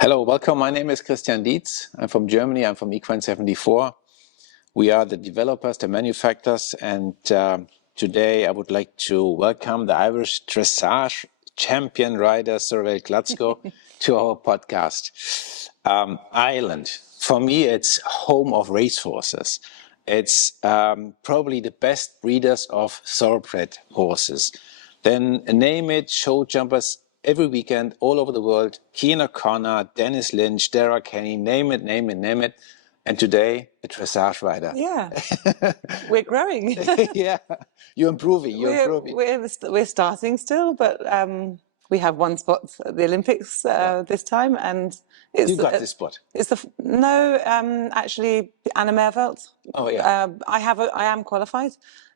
Hello, welcome. My name is Christian Dietz. I'm from Germany. I'm from Equine 74. We are the developers, the manufacturers, and today I would like to welcome the Irish dressage champion rider Sorrell Klatzko to our podcast. Ireland, for me, it's home of racehorses. It's probably the best breeders of thoroughbred horses. Then name it, show jumpers every weekend all over the world. Cian O'Connor, Dennis Lynch, Dara Kenny, name it. And today, a dressage rider. Yeah, we're growing. Yeah, you're improving. We're starting still, but we have one spot at the Olympics this time, and you got this spot. It's actually Anna Mervelt. Oh yeah. I am qualified,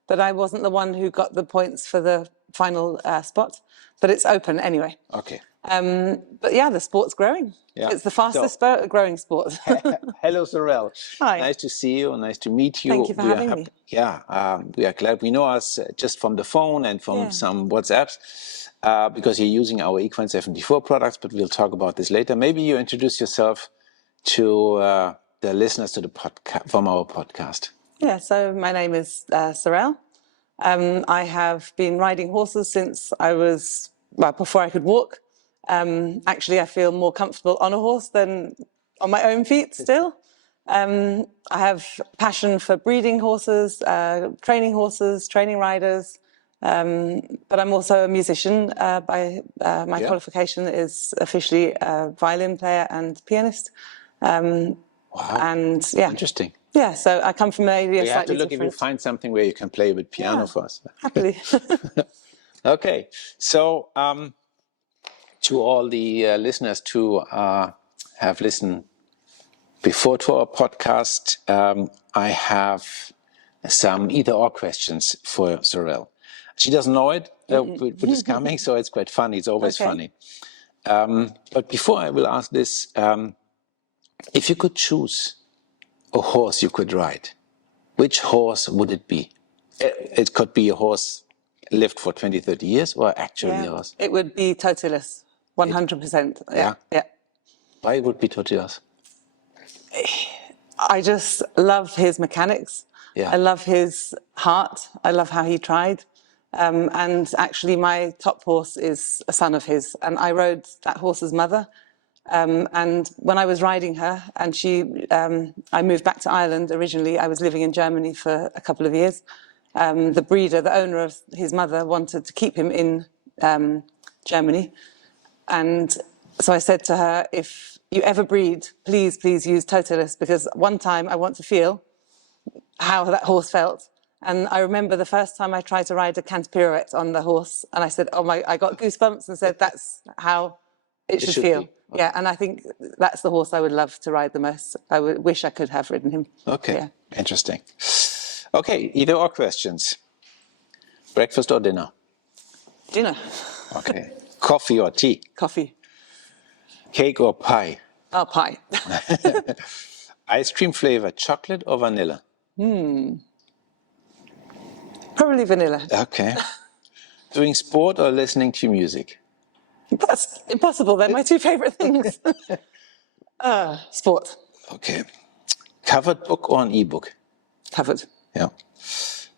but I wasn't the one who got the points for the final spot. But it's open anyway. Okay. But yeah, the sport's growing. Yeah. It's the fastest growing sport. Hello, Sorrell. Hi. Nice to see you. Nice to meet you. Thank you for having me. Yeah, we are glad. We know us just from the phone and from some WhatsApps because you're using our Equine 74 products, but we'll talk about this later. Maybe you introduce yourself to the listeners to the from our podcast. Yeah, so my name is Sorrell. I have been riding horses since I was, before I could walk. Actually, I feel more comfortable on a horse than on my own feet still. I have passion for breeding horses, training riders, but I'm also a musician. By my qualification is officially a violin player and pianist. Wow. And yeah. Interesting. Yeah, so I come from maybe a you have to slightly look different... if you find something where you can play with piano for us. Happily. Okay, so to all the listeners who have listened before to our podcast, I have some either-or questions for Sorrell. She doesn't know it, what is coming, so it's quite funny. It's always funny. But before I will ask this, if you could choose a horse you could ride, which horse would it be? It could be a horse lived for 20, 30 years or actually a horse. It would be Totilas, 100%. Yeah. Why would it be Totilas? I just love his mechanics. Yeah. I love his heart. I love how he tried. And actually my top horse is a son of his. And I rode that horse's mother. And when I was riding her, and I moved back to Ireland originally. I was living in Germany for a couple of years. The breeder, the owner of his mother, wanted to keep him in Germany. And so I said to her, if you ever breed, please use Totilas, because one time I want to feel how that horse felt. And I remember the first time I tried to ride a cant pirouette on the horse, and I said, I got goosebumps, and said, that's how it should feel. Yeah, and I think that's the horse I would love to ride the most. I wish I could have ridden him. Okay, interesting. Okay, either or questions. Breakfast or dinner? Dinner. Okay. Coffee or tea? Coffee. Cake or pie? Oh, pie. Ice cream flavor, chocolate or vanilla? Probably vanilla. Okay. Doing sport or listening to music? That's impossible. They're my two favorite things. Sport. Okay. Covered book or an e-book? Covered. Yeah.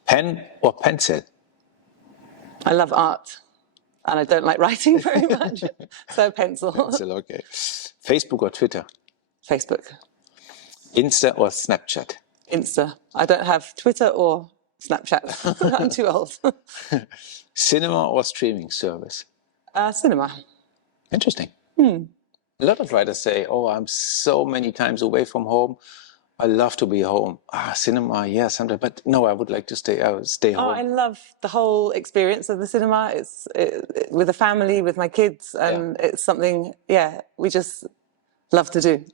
Pen or pencil? I love art, and I don't like writing very much, so pencil. Pencil, okay. Facebook or Twitter? Facebook. Insta or Snapchat? Insta. I don't have Twitter or Snapchat. I'm too old. Cinema or streaming service? Cinema. Interesting. A lot of writers say, I'm so many times away from home. I love to be home. Cinema, yeah, sometimes. But no, I would like to stay home. I love the whole experience of the cinema. It's with the family, with my kids. And it's something, we just love to do.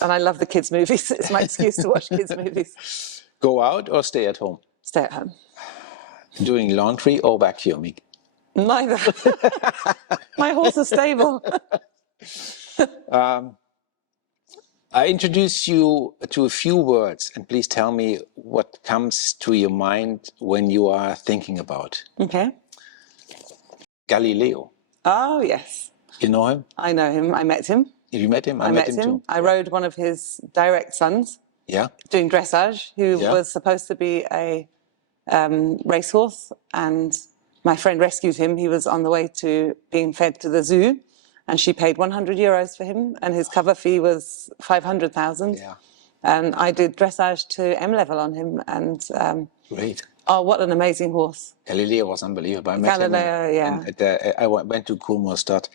And I love the kids' movies. It's my excuse to watch kids' movies. Go out or stay at home? Stay at home. Doing laundry or vacuuming? Neither. My horse is stable. I introduce you to a few words, and please tell me what comes to your mind when you are thinking about. Okay. Galileo. Oh, yes. You know him? I know him. I met him. You met him? I met him too. I rode one of his direct sons. Yeah. Doing dressage, who was supposed to be a racehorse, and my friend rescued him. He was on the way to being fed to the zoo, and she paid €100 for him, and his cover fee was 500,000. Yeah. And I did dressage to M level on him, and great. Oh, what an amazing horse! Galileo was unbelievable. I met Galileo, him I went to Coolmoorstad.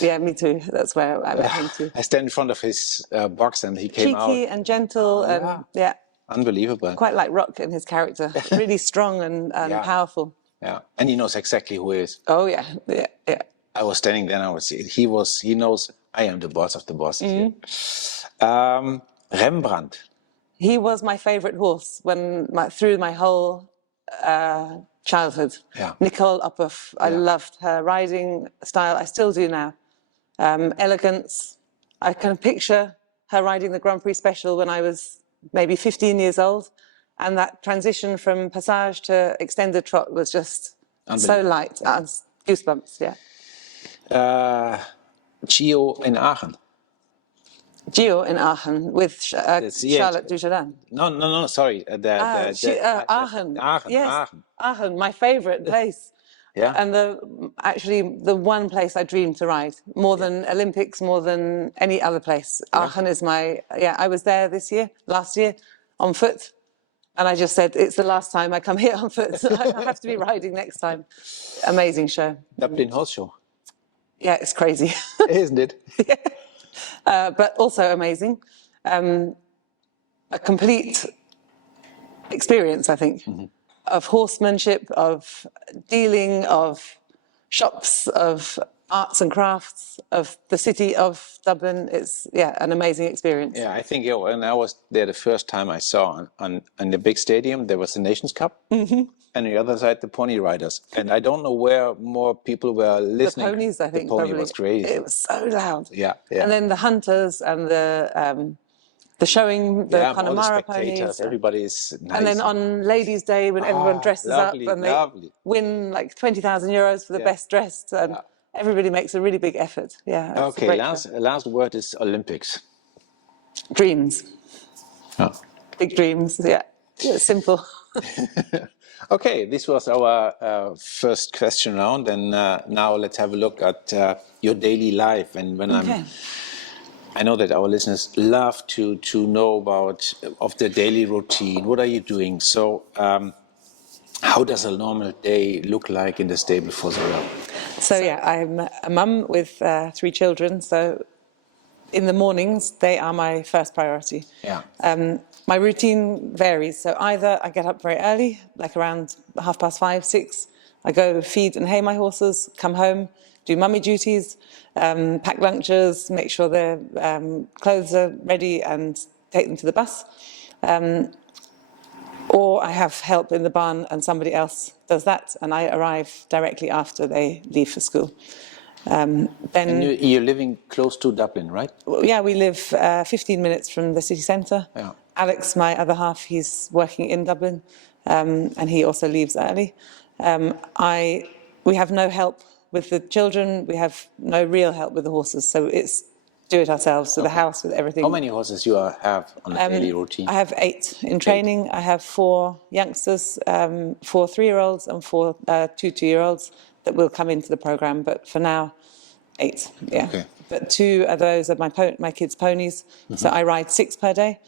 Yeah, me too. That's where I met him too. I stand in front of his box, and he came out. Cheeky and gentle, and yeah. Unbelievable. Quite like Rock in his character. Really strong and powerful. Yeah, and he knows exactly who he is. Oh yeah, yeah, yeah. I was standing there, and he knows I am the boss of the bosses. Rembrandt. He was my favorite horse through my whole childhood. Yeah. Nicole Uphoff. I loved her riding style. I still do now. Elegance. I can picture her riding the Grand Prix Special when I was maybe 15 years old, and that transition from passage to extended trot was just so light. Goosebumps, yeah. Gio in Aachen. Gio in Aachen with Charlotte Dujardin. No, sorry. Aachen. Aachen. Yes, Aachen, my favourite place. Yeah. And the one place I dreamed to ride, more than Olympics, more than any other place. Aachen is I was there last year, on foot. And I just said, it's the last time I come here on foot. I have to be riding next time. Amazing show. Dublin Horse Show. Yeah, it's crazy. Isn't it? Yeah. But also amazing. A complete experience, I think. Mm-hmm. Of horsemanship, of dealing, of shops, of arts and crafts, of the city of Dublin. It's, an amazing experience. Yeah, I think when I was there the first time I saw on the big stadium, there was the Nations Cup, and on the other side, the pony riders. And I don't know where more people were listening. The ponies, I think. The pony was crazy. It was so loud. Yeah. And then the hunters and the showing, the Connemara ponies. Everybody's nice. And then on Ladies' Day, when everyone dresses up and they win like €20,000 for the best dressed, and everybody makes a really big effort. Yeah. Okay, last word is Olympics. Dreams. Oh. Big dreams, yeah. It's simple. Okay, this was our first question round, and now let's have a look at your daily life. And I know that our listeners love to know about the daily routine. What are you doing? So, how does a normal day look like in the stable for Sorrell? So I'm a mum with 3 children. So, in the mornings, they are my first priority. Yeah. My routine varies. So either I get up very early, like around 5:30, 6. I go feed and hay my horses, come home, do mummy duties, pack lunches, make sure their clothes are ready and take them to the bus. Or I have help in the barn and somebody else does that, and I arrive directly after they leave for school. And you're living close to Dublin, right? Yeah, we live 15 minutes from the city centre. Yeah. Alex, my other half, he's working in Dublin, and he also leaves early. We have no help with the children. We have no real help with the horses, so it's do it ourselves, so the house with everything. How many horses you have on a daily routine? I have 8 in training. 8. I have 4 youngsters, 4 3-year-olds and 4 2 2-year-olds that will come into the programme, but for now, 8, yeah. Okay. But 2 of those are my kids' ponies, so I ride 6 per day.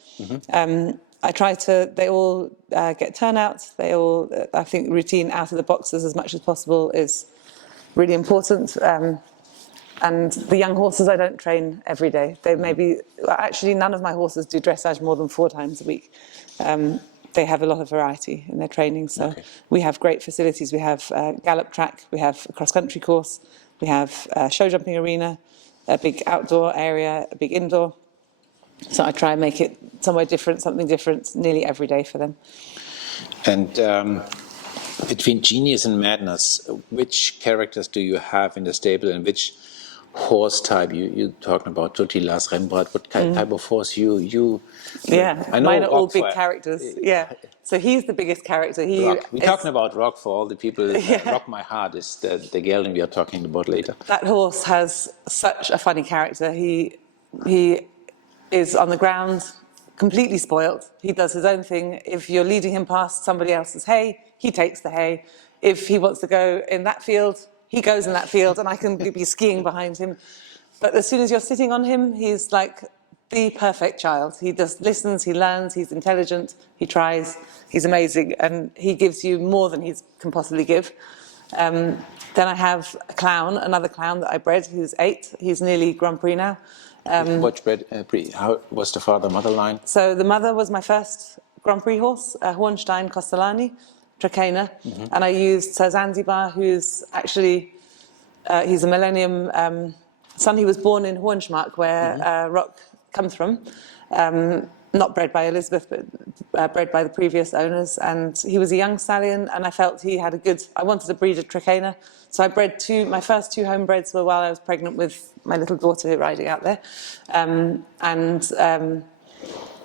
I try they all get turnouts, I think routine out of the boxes as much as possible is really important. And the young horses I don't train every day. Actually none of my horses do dressage more than 4 times a week. They have a lot of variety in their training, so we have great facilities. We have a gallop track, we have a cross-country course, we have a show jumping arena, a big outdoor area, a big indoor. So I try and make it something different, nearly every day for them. And between genius and madness, which characters do you have in the stable, and which horse type? You're talking about Totilas, Rembrandt. What type of horse you? Yeah, I know mine are all big for, characters. Yeah, so he's the biggest character. We're talking about Rock for all the people. Rock My Heart is the gelding we are talking about later. That horse has such a funny character. He He is on the ground, completely spoilt. He does his own thing. If you're leading him past somebody else's hay, he takes the hay. If he wants to go in that field, he goes in that field, and I can be skiing behind him. But as soon as you're sitting on him, he's like the perfect child. He just listens, he learns, he's intelligent, he tries, he's amazing, and he gives you more than he can possibly give. Then I have a clown, another clown that I bred, who's 8. He's nearly Grand Prix now. What bred? How was the father-mother line? So the mother was my first Grand Prix horse, Hohenstein Costellani, Trakehner, and I used Sir Zanzibar, who's actually he's a millennium son. He was born in Hohenschmark, where Rock comes from. Not bred by Elizabeth, but bred by the previous owners. And he was a young stallion, and I felt he had I wanted to breed a Trakehner. So I bred my first 2 homebreds were while I was pregnant with my little daughter riding out there.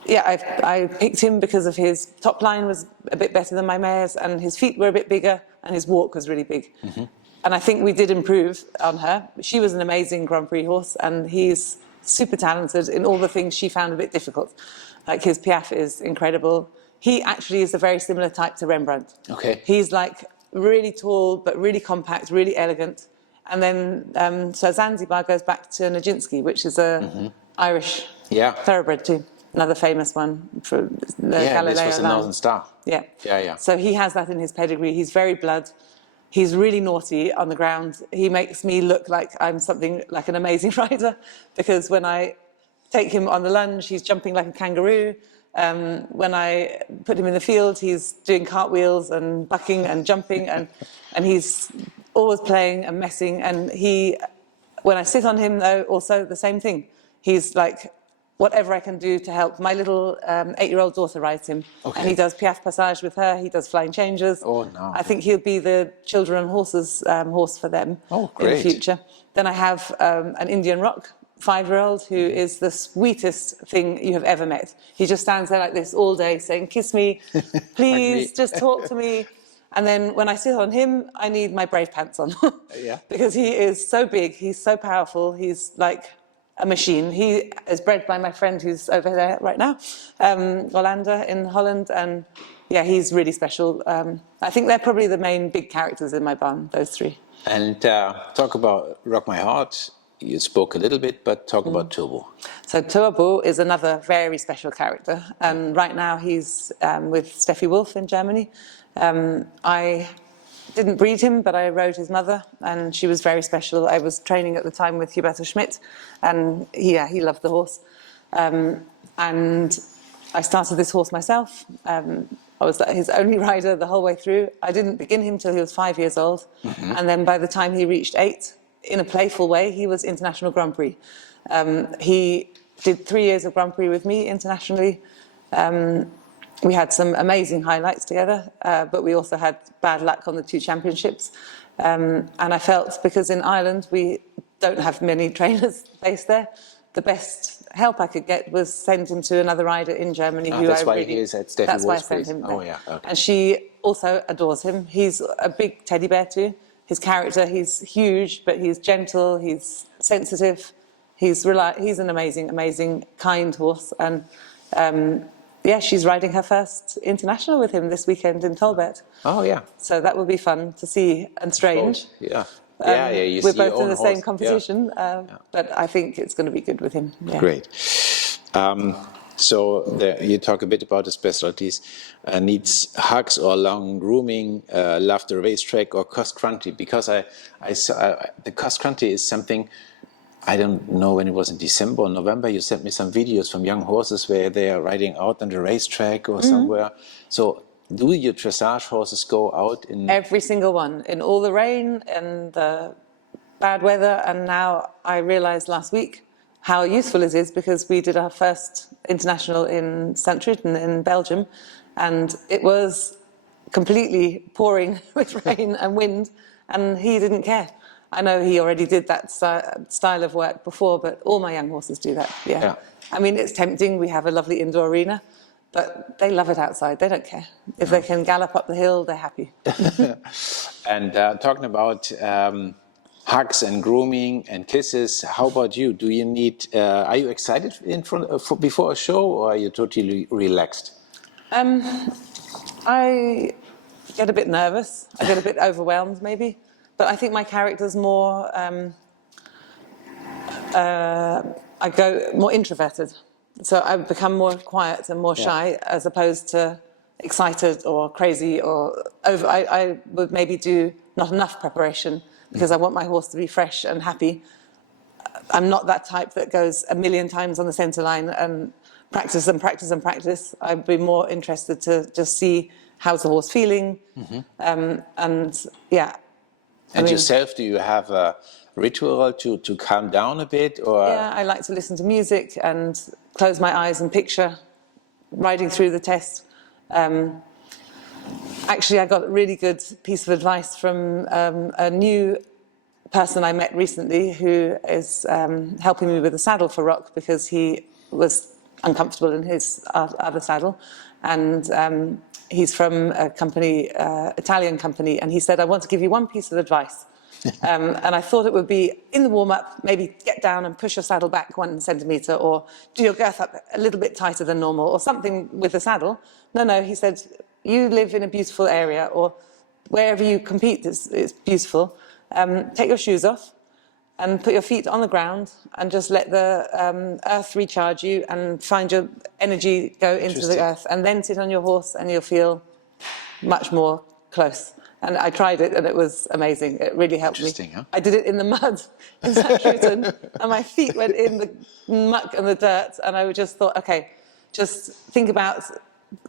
I picked him because of his top line was a bit better than my mare's, and his feet were a bit bigger, and his walk was really big. And I think we did improve on her. She was an amazing Grand Prix horse, and he's super talented in all the things she found a bit difficult. Like his piaffe is incredible. He actually is a very similar type to Rembrandt. Okay. He's like really tall, but really compact, really elegant. And then so Zanzibar goes back to Nijinsky, which is a Irish thoroughbred too. Another famous one for the Galileo this was a line. Northern Star. Yeah. So he has that in his pedigree. He's very blood. He's really naughty on the ground. He makes me look like I'm something like an amazing rider, because when I take him on the lunge, he's jumping like a kangaroo. When I put him in the field, he's doing cartwheels and bucking and jumping, and he's always playing and messing. And when I sit on him, though, also the same thing. He's like, whatever I can do to help. My little 8-year-old daughter rides him, and he does piaffe passage with her. He does flying changes. Oh, no. I think he'll be the children and horses horse for them in the future. Then I have an Indian Rock 5-year-old who is the sweetest thing you have ever met. He just stands there like this all day saying, "Kiss me, please, just talk to me." And then when I sit on him, I need my brave pants on because he is so big, he's so powerful, he's like a machine. He is bred by my friend who's over there right now, Hollander in Holland, and he's really special. I think they're probably the main big characters in my barn, those 3. And talk about Rock My Heart. You spoke a little bit, but talk about Turbo. So Turbo is another very special character, and right now he's with Steffi Wolf in Germany. I didn't breed him, but I rode his mother, and she was very special. I was training at the time with Huberto Schmidt, and he loved the horse. And I started this horse myself. I was his only rider the whole way through. I didn't begin him till he was 5 years old, and then by the time he reached 8, in a playful way, he was International Grand Prix. He did 3 years of Grand Prix with me internationally. We had some amazing highlights together, but we also had bad luck on the 2 championships. And I felt, because in Ireland we don't have many trainers based there, the best help I could get was send him to another rider in Germany. That's why he is at Steffi That's why I Wolf's sent place. him there. Oh, yeah. Okay. And she also adores him. He's a big teddy bear too. His character, he's huge, but he's gentle, he's sensitive, he's an amazing, kind horse. And she's riding her first international with him this weekend in Tolbert. Oh, yeah. So that will be fun to see, and strange. Yeah. We're both in the same competition, but I think it's going to be good with him. Yeah. Great. You talk a bit about the specialties. Needs hugs or long grooming, love the racetrack or cross country, because I saw the cross country is something. I don't know when it was in December or November. You sent me some videos from young horses where they are riding out on the racetrack or somewhere. So, do your dressage horses go out in every single one, in all the rain and the bad weather? And now I realised last week how useful it is, because we did our first international in St. Truiden in Belgium, and it was completely pouring with rain and wind, and he didn't care. I know he already did that style of work before, but all my young horses do that. Yeah. I mean, it's tempting. We have a lovely indoor arena, but they love it outside. They don't care. If they can gallop up the hill, they're happy. And talking about hugs and grooming and kisses. How about you? Do you need? Are you excited in front before a show, or are you totally relaxed? I get a bit nervous. I get a bit overwhelmed, maybe. But I think my character's more. I go more introverted, so I've become more quiet and more shy, as opposed to excited or crazy or over. I would maybe do not enough preparation because I want my horse to be fresh and happy. I'm not that type that goes a million times on the centre line and practice and practice and practice. I'd be more interested to just see how's the horse feeling, and yeah. And yourself, do you have a ritual to calm down a bit, or? Yeah, I like to listen to music and close my eyes and picture riding through the test. Actually, I got a really good piece of advice from a new person I met recently who is helping me with the saddle for Rock because he was uncomfortable in his other saddle, and he's from a company, Italian company, and he said, I want to give you one piece of advice. And I thought it would be, in the warm-up, maybe get down and push your saddle back 1 centimetre, or do your girth up a little bit tighter than normal, or something with the saddle. No, he said, you live in a beautiful area, or wherever you compete is beautiful. Take your shoes off and put your feet on the ground and just let the earth recharge you and find your energy go into the earth, and then sit on your horse and you'll feel much more close. And I tried it and it was amazing. It really helped me. Huh? I did it in the mud in St. and my feet went in the muck and the dirt, and I just thought, okay, just think about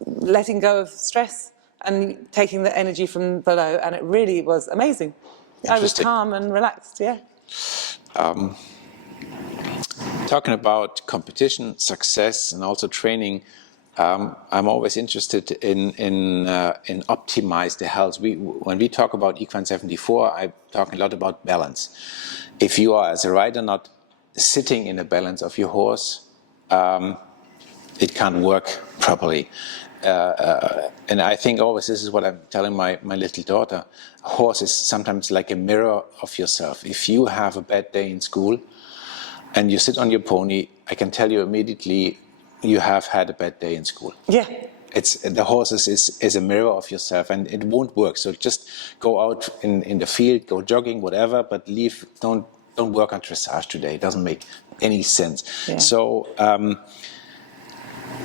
letting go of stress and taking the energy from below, and it really was amazing. I was calm and relaxed, yeah. Talking about competition, success, and also training, I'm always interested in optimize the health. When we talk about Equine 74, I'm talking a lot about balance. If you are, as a rider, not sitting in the balance of your horse, it can't work properly. And I think always this is what I'm telling my little daughter. A horse is sometimes like a mirror of yourself. If you have a bad day in school and you sit on your pony, I can tell you immediately you have had a bad day in school. Yeah. The horses is a mirror of yourself, and it won't work. So just go out in the field, go jogging, whatever, but don't work on dressage today. It doesn't make any sense. Yeah. So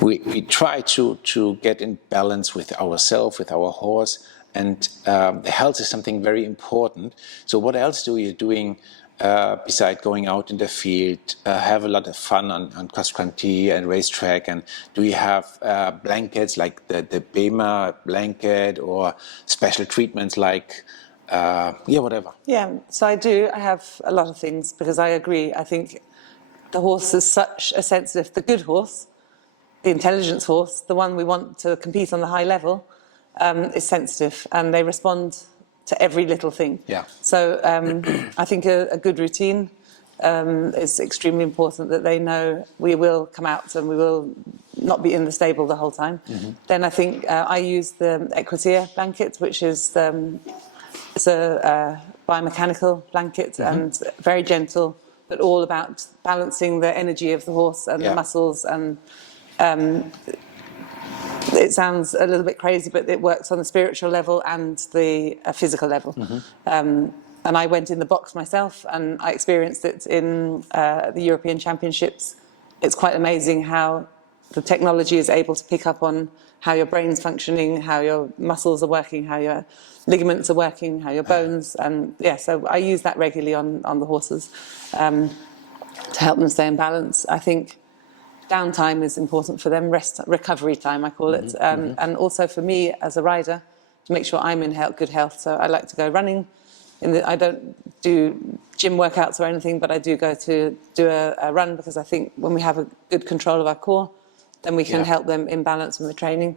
we try to get in balance with ourselves, with our horse, and the health is something very important. So what else are you doing besides going out in the field? Have a lot of fun on cross country and racetrack, and do you have blankets like the Bema blanket, or special treatments like whatever? Yeah, so I do. I have a lot of things, because I agree. I think the horse is such a sensitive, the good horse, the intelligence horse, the one we want to compete on the high level, is sensitive, and they respond to every little thing. Yeah. So I think a good routine is extremely important, that they know we will come out and we will not be in the stable the whole time. Mm-hmm. Then I think I use the equestrian blanket, which is it's a biomechanical blanket, and very gentle, but all about balancing the energy of the horse and the muscles, and it sounds a little bit crazy, but it works on the spiritual level and the physical level. Mm-hmm. And I went in the box myself, and I experienced it in the European Championships. It's quite amazing how the technology is able to pick up on how your brain's functioning, how your muscles are working, how your ligaments are working, how your bones, and so I use that regularly on the horses to help them stay in balance. I think downtime is important for them, recovery time, I call it, and also for me as a rider, to make sure I'm in good health. So I like to go running. I don't do gym workouts or anything, but I do go to do a run, because I think when we have a good control of our core, then we can help them in balance when we're training.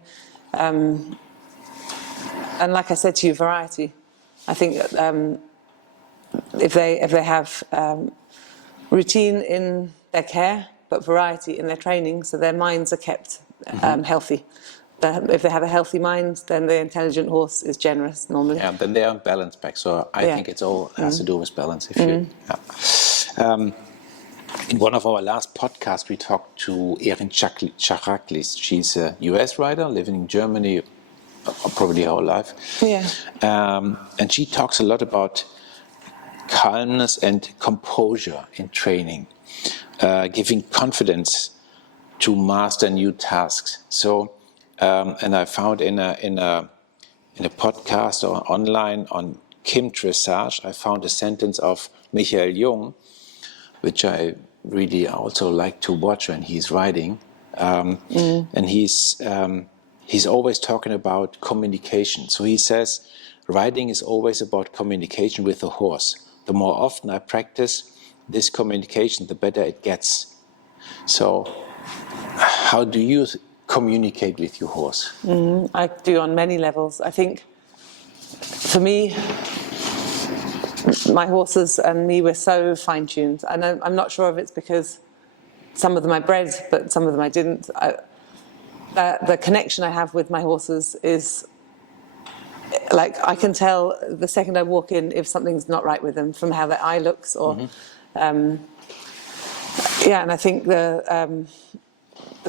And like I said to you, variety. I think if they have routine in their care, but variety in their training, so their minds are kept healthy, if they have a healthy mind, then the intelligent horse is generous normally. Yeah, then they are balanced back. So I think it's all has to do with balance. If you, in one of our last podcasts, we talked to Erin Charaklis. She's a US rider living in Germany probably her whole life. Yeah. And she talks a lot about calmness and composure in training, giving confidence to master new tasks. So, and I found in a podcast or online on Kim dressage, I found a sentence of Michael Jung, which I really also like to watch when he's riding, and he's always talking about communication. So he says, riding is always about communication with the horse. The more often I practice this communication, the better it gets. So how do you communicate with your horse? I do on many levels. I think for me, my horses and me were so fine-tuned. And I'm not sure if it's because some of them I bred, but some of them I didn't. The connection I have with my horses is like I can tell the second I walk in if something's not right with them from how their eye looks, or and I think the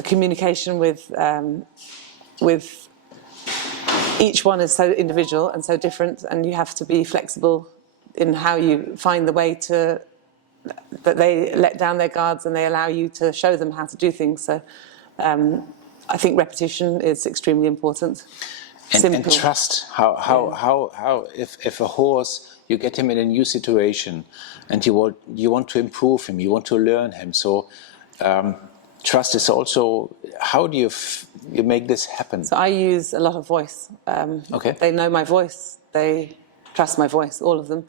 communication with each one is so individual and so different, and you have to be flexible in how you find the way to that they let down their guards and they allow you to show them how to do things. So. I think repetition is extremely important. And trust. How if a horse, you get him in a new situation, and you want to improve him, you want to learn him. So trust is also. How do you make this happen? So I use a lot of voice. Okay. They know my voice. They trust my voice. All of them.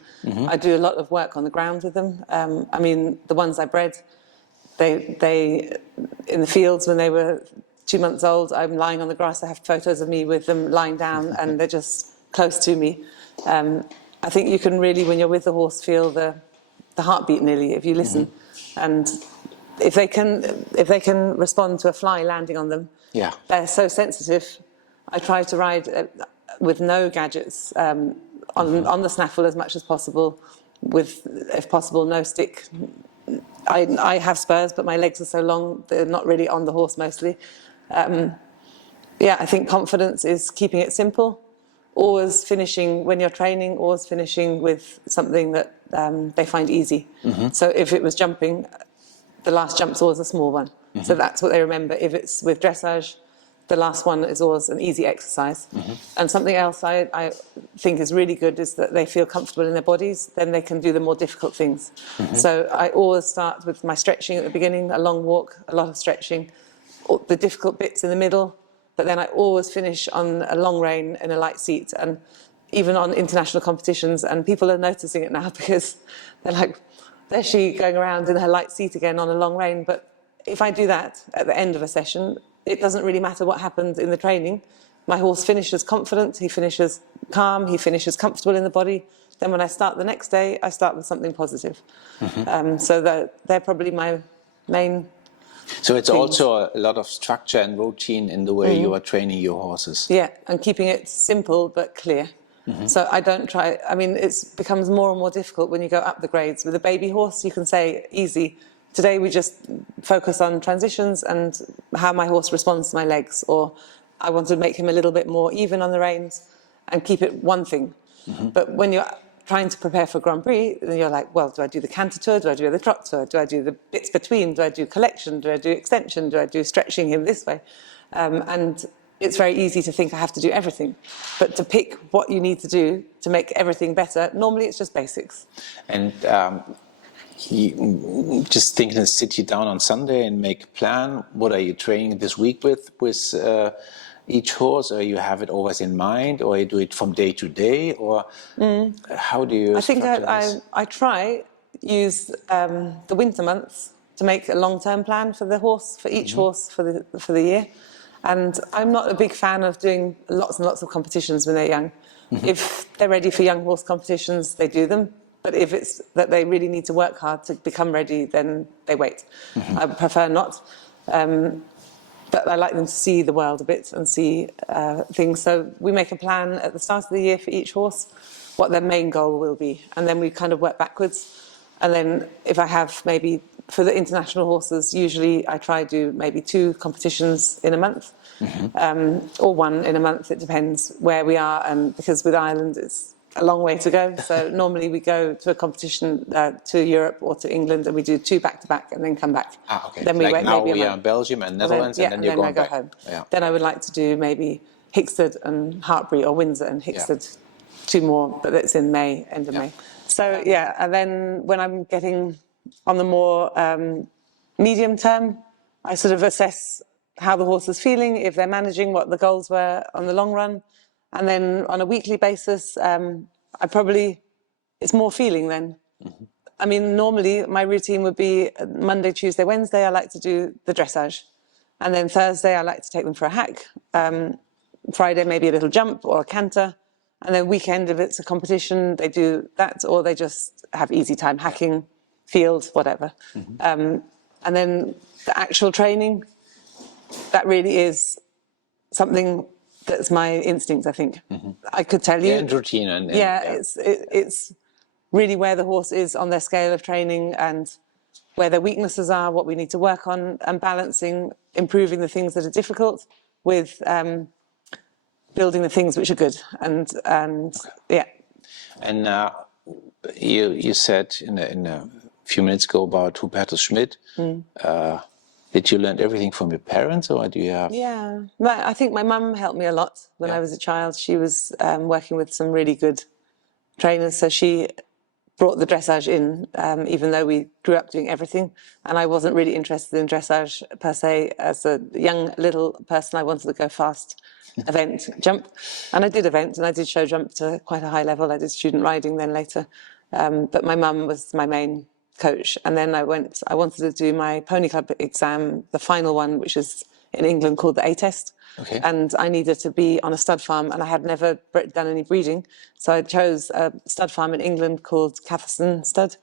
I do a lot of work on the ground with them. I mean, the ones I bred, they in the fields when they were 2 months old, I'm lying on the grass. I have photos of me with them lying down, and they're just close to me. I think you can really, when you're with the horse, feel the heartbeat nearly if you listen, and if they can respond to a fly landing on them, they're so sensitive. I try to ride with no gadgets on the snaffle as much as possible, with, if possible, no stick. I have spurs, but my legs are so long, they're not really on the horse mostly. I think confidence is keeping it simple, always finishing, when you're training, always finishing with something that they find easy. So if it was jumping, the last jump's always a small one. So that's what they remember. If it's with dressage, the last one is always an easy exercise. And something else I think is really good is that they feel comfortable in their bodies, then they can do the more difficult things. So I always start with my stretching at the beginning, a long walk, a lot of stretching, the difficult bits in the middle, but then I always finish on a long rein in a light seat, and even on international competitions, and people are noticing it now because they're like, there's she going around in her light seat again on a long rein. But if I do that at the end of a session, it doesn't really matter what happened in the training. My horse finishes confident, he finishes calm, he finishes comfortable in the body. Then when I start the next day, I start with something positive. So they're probably my main. So it's also a lot of structure and routine in the way you are training your horses. Yeah, and keeping it simple but clear. So I don't try, I mean, it becomes more and more difficult when you go up the grades. With a baby horse, you can say easy. Today we just focus on transitions and how my horse responds to my legs, or I want to make him a little bit more even on the reins and keep it one thing. But when you're trying to prepare for Grand Prix, then you're like, well, do I do the canter tour? Do I do the trot tour? Do I do the bits between? Do I do collection? Do I do extension? Do I do stretching him this way? And it's very easy to think I have to do everything. But to pick what you need to do to make everything better, normally it's just basics. And just thinking to sit you down on Sunday and make a plan. What are you training this week with each horse, or you have it always in mind, or you do it from day to day, or how do you? I think I try use the winter months to make a long-term plan for the horse, for each horse for the year. And I'm not a big fan of doing lots and lots of competitions when they're young. If they're ready for young horse competitions, they do them. But if it's that they really need to work hard to become ready, then they wait. I prefer not. but I like them to see the world a bit and see things. So we make a plan at the start of the year for each horse, what their main goal will be. And then we kind of work backwards. And then if I have maybe, for the international horses, usually I try to do maybe 2 competitions in a month, or 1 in a month. It depends where we are. And because with Ireland, it's a long way to go. So normally we go to a competition to Europe or to England, and we do 2 back-to-back and then come back. Okay. Then we like wait now maybe a we are month. in Belgium and Netherlands, and then you're I going go back. home. Yeah. Then I would like to do maybe Hickstead and Hartbury, or Windsor and Hickstead, 2 more, but it's in May, end of May. So yeah, and then when I'm getting on the more medium term, I sort of assess how the horse is feeling, if they're managing, what the goals were on the long run. And then on a weekly basis, it's more feeling then. I mean, normally my routine would be Monday, Tuesday, Wednesday, I like to do the dressage. And then Thursday, I like to take them for a hack. Friday, maybe a little jump or a canter. And then weekend, if it's a competition, they do that, or they just have easy time hacking, field, whatever. And then the actual training, that really is something that's my instinct, I think. I could tell you. And routine. It's really where the horse is on their scale of training and where their weaknesses are, what we need to work on, and balancing, improving the things that are difficult with building the things which are good. And yeah. And you said in a few minutes ago about Hubertus Schmidt. Did you learn everything from your parents, or do you have? Yeah, I think my mum helped me a lot when I was a child. She was working with some really good trainers, so she brought the dressage in, even though we grew up doing everything. And I wasn't really interested in dressage per se. As a young little person, I wanted to go fast, event, jump. And I did event, and I did show jump to quite a high level. I did student riding then later. But my mum was my main coach. And then I wanted to do my pony club exam, the final one, which is in England called the A test. Okay. And I needed to be on a stud farm, and I had never done any breeding. So I chose a stud farm in England called Catherson Stud.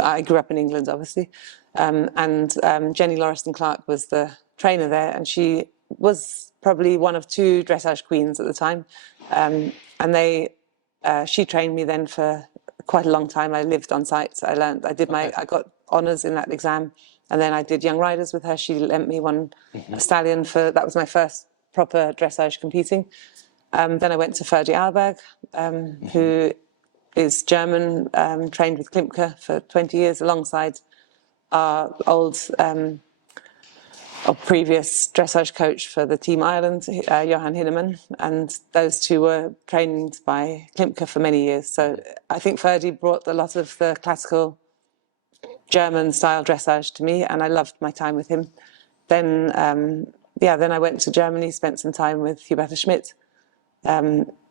I grew up in England, obviously. And Jenny Lauriston Clark was the trainer there, and she was probably one of 2 dressage queens at the time. And she trained me then for quite a long time. I lived on site. I got honours in that exam. And then I did young riders with her. She lent me a stallion that was my first proper dressage competing. Then I went to Ferdi Alberg, who is German, trained with Klimke for 20 years alongside our previous dressage coach for the Team Ireland, Johan Hinneman. And those 2 were trained by Klimke for many years. So I think Ferdi brought a lot of the classical German-style dressage to me, and I loved my time with him. Then I went to Germany, spent some time with Hubertus Schmidt.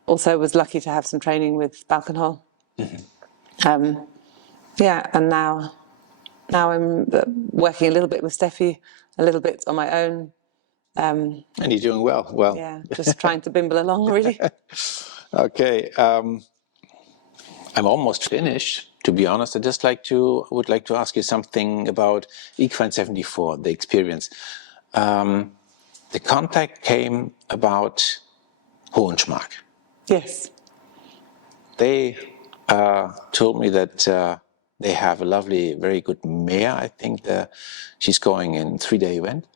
Also was lucky to have some training with Balkenhol. And now I'm working a little bit with Steffi, a little bit on my own. And you're doing well. Well. Yeah, just trying to bimble along, really. Okay. I'm almost finished, to be honest. Would like to ask you something about Equine 74, the experience. The contact came about Hohenschmark. Yes. They told me that they have a lovely, very good mare. I think she's going in 3-day event.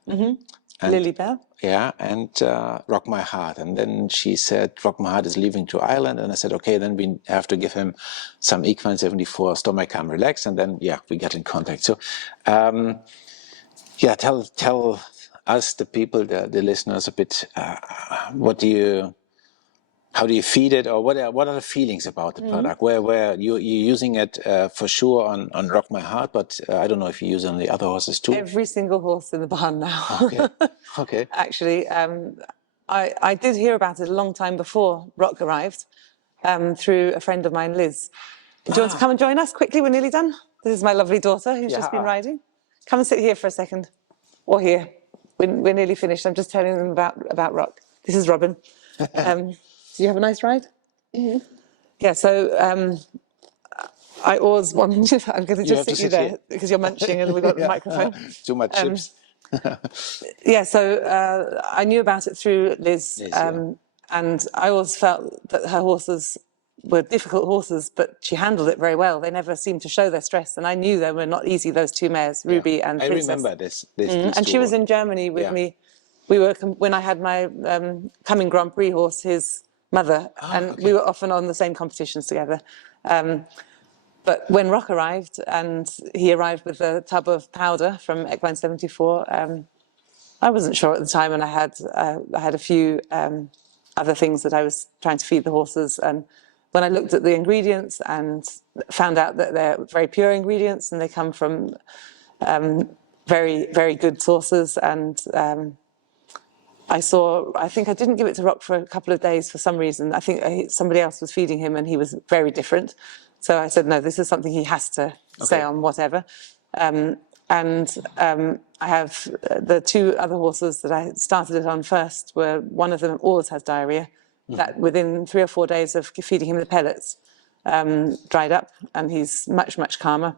Lily Bell. Yeah, and Rock My Heart. And then she said Rock My Heart is leaving to Ireland. And I said, okay, then we have to give him some Equine 74 Stomach Calm Relax. And then, we get in contact. So, tell us, the people, the listeners, a bit, how do you feed it, or what are the feelings about the product? Where you're using it for sure on Rock My Heart, but I don't know if you use it on the other horses too. Every single horse in the barn now. Okay. Actually, I did hear about it a long time before Rock arrived, through a friend of mine, Liz. Do you want to come and join us quickly? We're nearly done. This is my lovely daughter who's just been riding. Come and sit here for a second, or here. We're nearly finished. I'm just telling them about Rock. This is Robin. Do you have a nice ride? Mm-hmm. Yeah, so I always want I'm going to just sit you there because you're munching and we've got the microphone. Too much chips. Yeah, so I knew about it through Liz, and I always felt that her horses were difficult horses, but she handled it very well. They never seemed to show their stress, and I knew they were not easy, those two mares, Ruby and Princess. I remember this. And she was in Germany with me. We were, when I had my coming Grand Prix horse, his mother, and we were often on the same competitions together. But when Rock arrived, and he arrived with a tub of powder from Equine 74, I wasn't sure at the time, and I had a few other things that I was trying to feed the horses. And when I looked at the ingredients and found out that they're very pure ingredients and they come from very, very good sources, and I think I didn't give it to Rock for a couple of days for some reason. I think somebody else was feeding him and he was very different. So I said, no, this is something he has to stay on, whatever. I have the two other horses that I started it on first, were one of them always has diarrhea, that within 3 or 4 days of feeding him the pellets, dried up, and he's much, much calmer.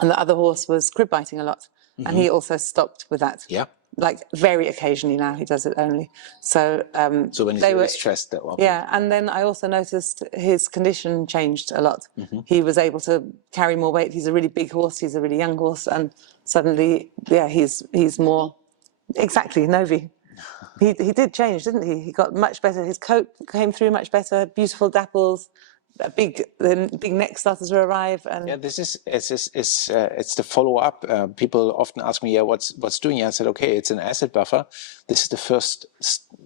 And the other horse was crib biting a lot, and he also stopped with that. Yeah. Like very occasionally now, he does it only. So so when he's really stressed, that will. Yeah, and then I also noticed his condition changed a lot. He was able to carry more weight. He's a really big horse. He's a really young horse, and suddenly, he's more exactly Novi. He did change, didn't he? He got much better. His coat came through much better. Beautiful dapples. The big neck started to arrive, and it's the follow up. People often ask me, what's doing it? I said, okay, it's an acid buffer. This is the first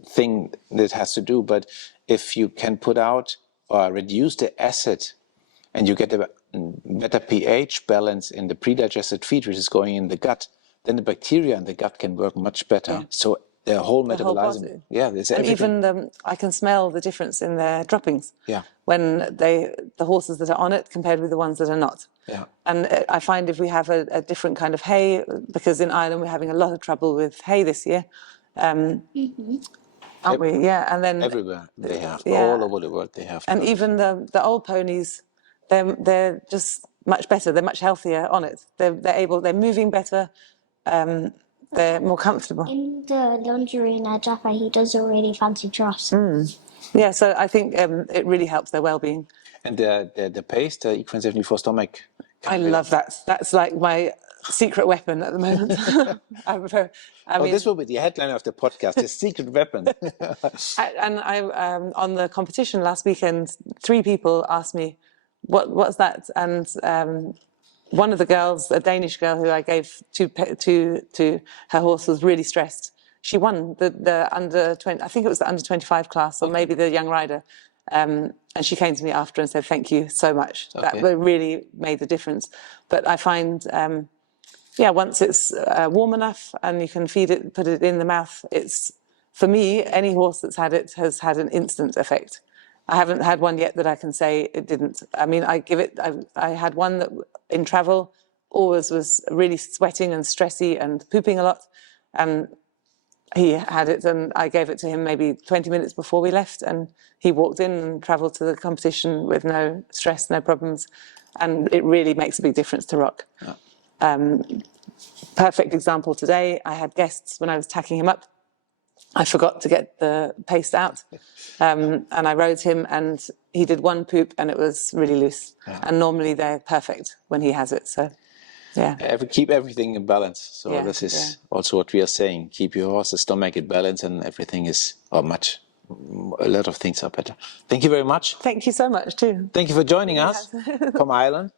thing that it has to do. But if you can put out or reduce the acid, and you get a better pH balance in the pre-digested feed, which is going in the gut, then the bacteria in the gut can work much better. Yeah. So the whole metabolism, there's and everything. Even I can smell the difference in their droppings. Yeah. When the horses that are on it compared with the ones that are not. Yeah. And I find if we have a different kind of hay, because in Ireland we're having a lot of trouble with hay this year, aren't we? Yeah. And then everywhere they have, all over the world they have. And even the old ponies, they're just much better. They're much healthier on it. They're moving better. They're more comfortable. In the laundry in Jaffa, he does a really fancy dress. Yeah, so I think it really helps their well-being. And the paste, the Equine 74 stomach. I love that. That's like my secret weapon at the moment. I mean, this will be the headline of the podcast, the secret weapon. And I on the competition last weekend, 3 people asked me, what's that? And one of the girls, a Danish girl who I gave to her horse, was really stressed. She won the under 20, I think it was the under 25 class, or maybe the young rider. And she came to me after and said, thank you so much. That really made the difference. But I find, once it's warm enough and you can feed it, put it in the mouth, for me, any horse that's had it has had an instant effect. I haven't had one yet that I can say it didn't. I mean, I had one that in travel always was really sweating and stressy and pooping a lot. And he had it, and I gave it to him maybe 20 minutes before we left, and he walked in and travelled to the competition with no stress, no problems. And it really makes a big difference to Rock. Perfect example today, I had guests when I was tacking him up. I forgot to get the paste out, and I rode him, and he did one poop, and it was really loose. And normally they're perfect when he has it. So, keep everything in balance. So this is also what we are saying: keep your horse's stomach in balance, and everything is a lot of things are better. Thank you very much. Thank you so much too. Thank you for joining us from Ireland.